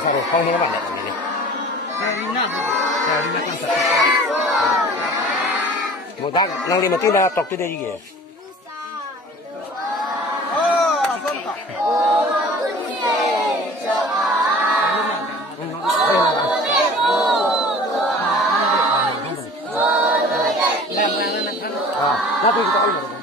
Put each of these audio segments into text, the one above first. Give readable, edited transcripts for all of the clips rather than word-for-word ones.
saro kau ni mana ni? Rina kan satu. Mudah nang lima tu dah tok tu dia juga. Nanti kita ulang.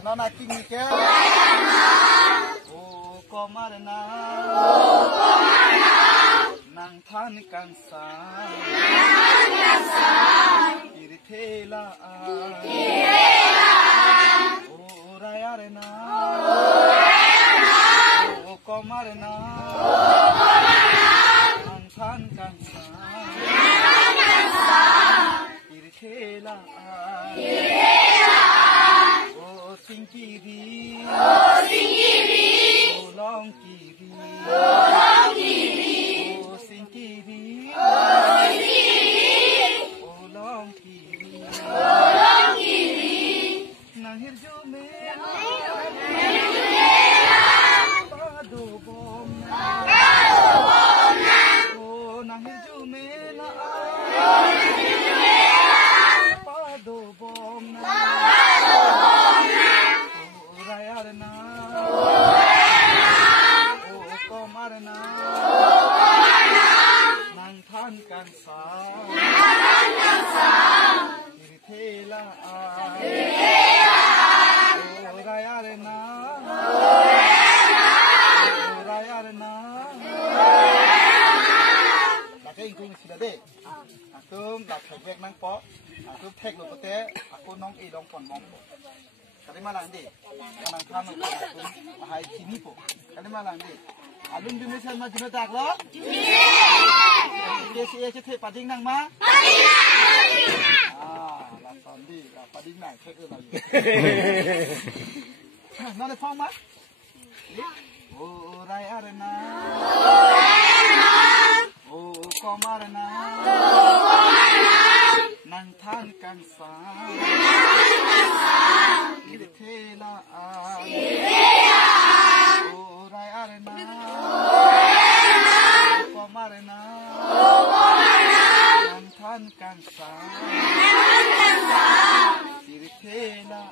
Nona king ke o komarna nang than kansa irithela o rayarna o komarna nang than kansa irithela Singkiri, oh long kiri, oh singkiri, oh long kiri, nangir jume, pado bom, oh nangir jume pado bom. Nang than kansa irithela o rayarna lakai ingkung sudah deh akum lakai bek nang po akum tek lo pote aku nong i dong pon mong kali malang deh nang than akum hai sini po kali malang deh alun dunia sama jenuh tak lo? Kesi ece pading nang ma? Pading nang. Lah sandi, lah pading nang cek tu lagi. Mana fong ma? Oh rai arena. Oh komarna. Nang than kansa. Irithela. Oh rai arena. Komarna, nang than kansa, irithela.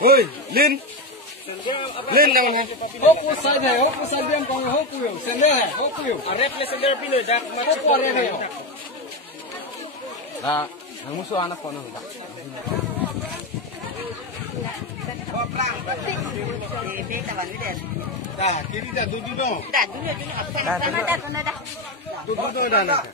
Oi, Lin. Lin naman ha. Hopu sa diam kong hopu yo. Sender hopu yo. Arep le sender pino dak Hopu arep yo. Dah, ang musuh anak ko na dah. Dah, kiri dah duduk dong. Dah dulu. Dah. Duduk dah.